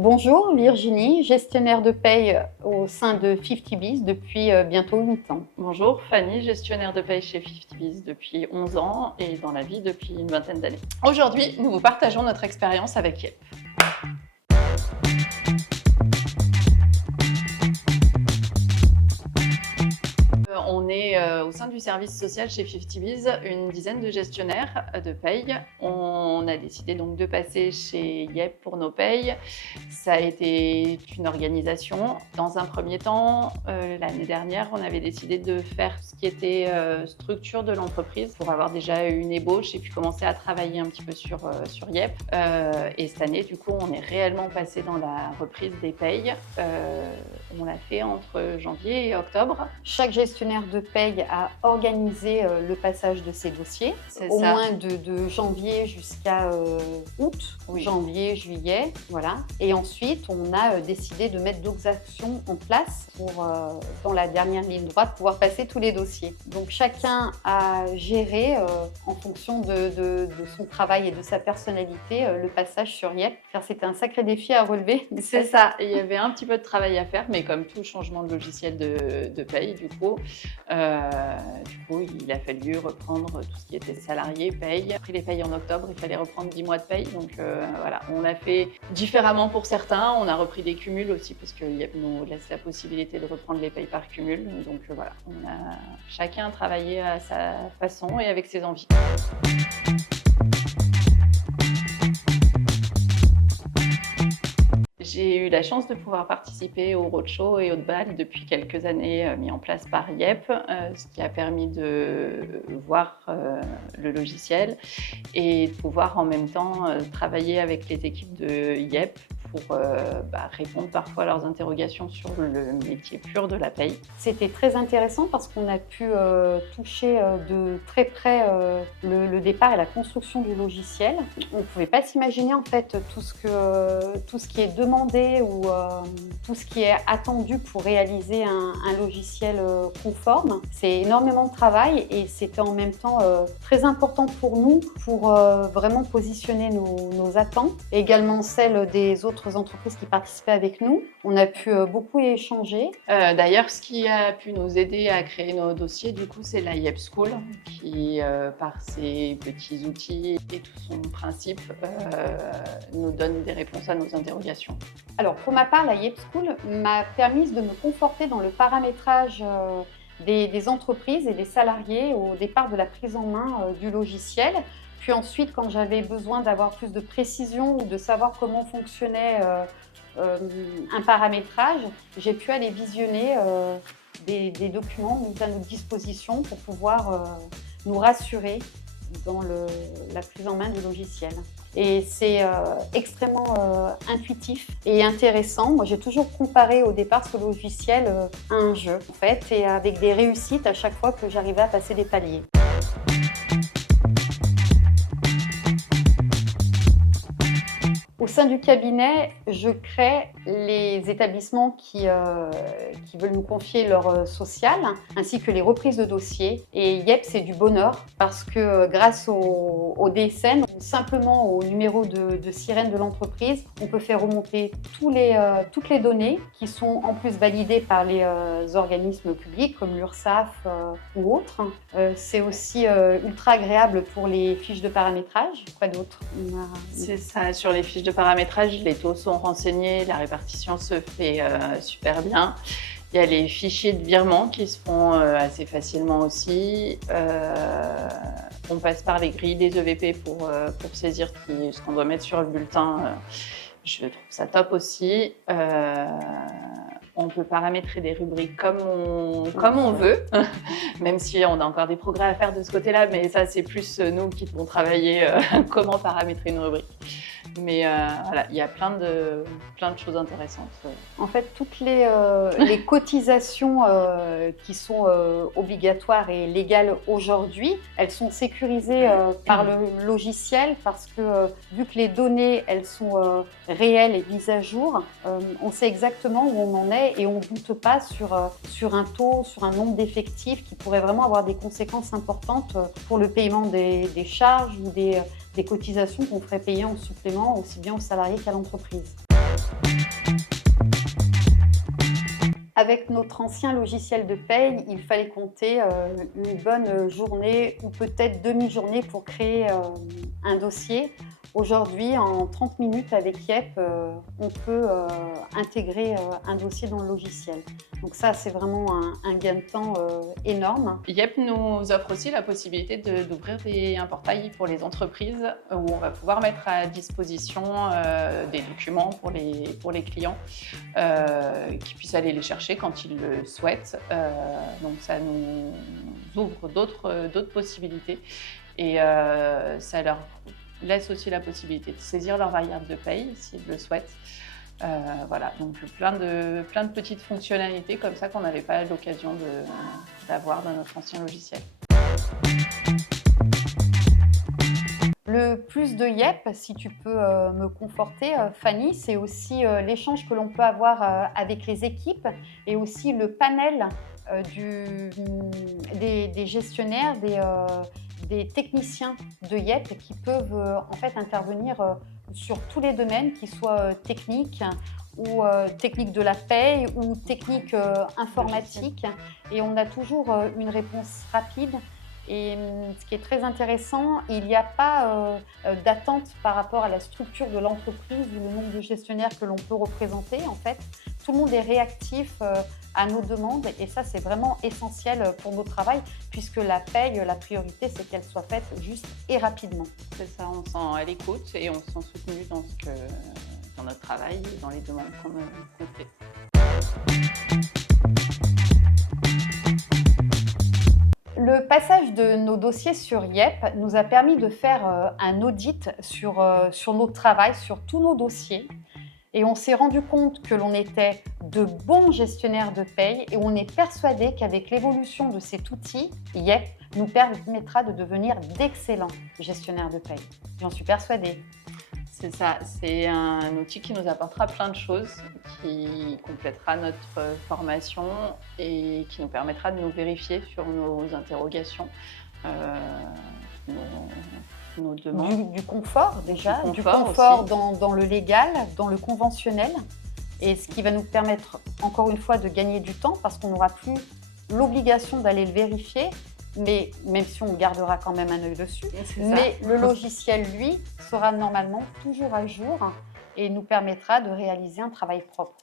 Bonjour Virginie, gestionnaire de paye au sein de 50Biz depuis bientôt 8 ans. Bonjour, Fanny, gestionnaire de paye chez 50Biz depuis 11 ans et dans la vie depuis une vingtaine d'années. Aujourd'hui, nous vous partageons notre expérience avec Yep. On est au sein du service social chez 50Biz, une dizaine de gestionnaires de paye. On a décidé donc de passer chez Yep pour nos payes. Ça a été une organisation. Dans un premier temps, l'année dernière, on avait décidé de faire ce qui était structure de l'entreprise pour avoir déjà une ébauche et puis commencer à travailler un petit peu sur Yep. Et cette année, du coup, on est réellement passé dans la reprise des payes. On l'a fait entre janvier et octobre. Chaque gestionnaire de paye a organisé le passage de ses dossiers, au moins de janvier jusqu'à août, Oui. janvier, juillet, voilà. Et ensuite, on a décidé de mettre d'autres actions en place pour, dans la dernière ligne droite, pouvoir passer tous les dossiers. Donc chacun a géré, en fonction de son travail et de sa personnalité, le passage sur Yep, car c'était un sacré défi à relever. C'est ça, il y avait un petit peu de travail à faire, mais comme tout changement de logiciel de paye, du coup, il a fallu reprendre tout ce qui était salarié, paye. Après les payes en octobre, il fallait reprendre 10 mois de paye. Donc voilà, on l'a fait différemment pour certains. On a repris des cumuls aussi, parce qu'il nous laisse la possibilité de reprendre les payes par cumul. Donc voilà, on a chacun travaillé à sa façon et avec ses envies. J'ai eu la chance de pouvoir participer au roadshow et au bal depuis quelques années mis en place par Yep, ce qui a permis de voir le logiciel et de pouvoir en même temps travailler avec les équipes de Yep pour répondre parfois à leurs interrogations sur le métier pur de la paye. C'était très intéressant parce qu'on a pu toucher de très près le départ et la construction du logiciel. On ne pouvait pas s'imaginer en fait tout ce qui est demandé ou tout ce qui est attendu pour réaliser un logiciel conforme. C'est énormément de travail et c'était en même temps très important pour nous pour vraiment positionner nos attentes et également celles des autres entreprises qui participaient avec nous. On a pu beaucoup échanger. D'ailleurs, ce qui a pu nous aider à créer nos dossiers, du coup, c'est la Yep School qui, par ses petits outils et tout son principe, nous donne des réponses à nos interrogations. Alors, pour ma part, la Yep School m'a permis de me conforter dans le paramétrage des entreprises et des salariés au départ de la prise en main du logiciel. Puis ensuite, quand j'avais besoin d'avoir plus de précision ou de savoir comment fonctionnait un paramétrage, j'ai pu aller visionner des documents mis à notre disposition pour pouvoir nous rassurer dans la prise en main du logiciel. Et c'est extrêmement intuitif et intéressant. Moi, j'ai toujours comparé au départ ce logiciel à un jeu, en fait, et avec des réussites à chaque fois que j'arrivais à passer des paliers. Au sein du cabinet, je crée les établissements qui veulent nous confier leur social, ainsi que les reprises de dossiers. Et Yep, c'est du bonheur parce que grâce au DSN, simplement au numéro de sirène de l'entreprise, on peut faire remonter toutes les données qui sont en plus validées par les organismes publics comme l'URSSAF ou autres. C'est aussi ultra agréable pour les fiches de paramétrage. Quoi d'autre? C'est ça, sur les fiches de paramétrage, les taux sont renseignés, la répartition se fait super bien. Il y a les fichiers de virement qui se font assez facilement aussi. On passe par les grilles des EVP pour saisir ce qu'on doit mettre sur le bulletin. Je trouve ça top aussi. On peut paramétrer des rubriques comme on veut, même si on a encore des progrès à faire de ce côté-là, mais ça, c'est plus nous qui devons travailler comment paramétrer une rubrique. Mais voilà, il y a plein de choses intéressantes. En fait, toutes les cotisations qui sont obligatoires et légales aujourd'hui, elles sont sécurisées par le logiciel parce que vu que les données, elles sont réelles et mises à jour, on sait exactement où on en est et on ne doute pas sur un taux, sur un nombre d'effectifs qui pourrait vraiment avoir des conséquences importantes pour le paiement des charges ou des cotisations qu'on ferait payer en supplément aussi bien aux salariés qu'à l'entreprise. Avec notre ancien logiciel de paye, il fallait compter une bonne journée ou peut-être demi-journée pour créer un dossier. Aujourd'hui, en 30 minutes avec Yep, on peut intégrer un dossier dans le logiciel. Donc ça, c'est vraiment un gain de temps énorme. Yep nous offre aussi la possibilité d'ouvrir un portail pour les entreprises où on va pouvoir mettre à disposition des documents pour les clients qui puissent aller les chercher quand ils le souhaitent. Donc ça nous ouvre d'autres possibilités et ça leur laisse aussi la possibilité de saisir leur variable de paye s'ils le souhaitent. Voilà, donc plein de petites fonctionnalités comme ça qu'on n'avait pas l'occasion d'avoir dans notre ancien logiciel. Le plus de Yep, si tu peux me conforter, Fanny, c'est aussi l'échange que l'on peut avoir avec les équipes et aussi le panel des gestionnaires, des techniciens de Yep qui peuvent en fait intervenir sur tous les domaines, qu'ils soient techniques ou techniques de la paye ou techniques informatiques. Et on a toujours une réponse rapide. Et ce qui est très intéressant, il n'y a pas d'attente par rapport à la structure de l'entreprise ou le nombre de gestionnaires que l'on peut représenter. En fait, tout le monde est réactif à nos demandes et ça, c'est vraiment essentiel pour notre travail puisque la paye, la priorité, c'est qu'elle soit faite juste et rapidement. C'est ça, on se sent à l'écoute et on se sent soutenu dans notre travail et dans les demandes qu'on fait. Le passage de nos dossiers sur Yep nous a permis de faire un audit sur notre travail, sur tous nos dossiers. Et on s'est rendu compte que l'on était de bons gestionnaires de paye et on est persuadé qu'avec l'évolution de cet outil, Yep nous permettra de devenir d'excellents gestionnaires de paye. J'en suis persuadée. C'est ça, c'est un outil qui nous apportera plein de choses, qui complétera notre formation et qui nous permettra de nous vérifier sur nos interrogations, nos demandes. Du confort déjà, du confort aussi. Dans le légal, dans le conventionnel, et ce qui va nous permettre encore une fois de gagner du temps parce qu'on n'aura plus l'obligation d'aller le vérifier. Mais même si on gardera quand même un œil dessus, mais le logiciel, lui, sera normalement toujours à jour et nous permettra de réaliser un travail propre.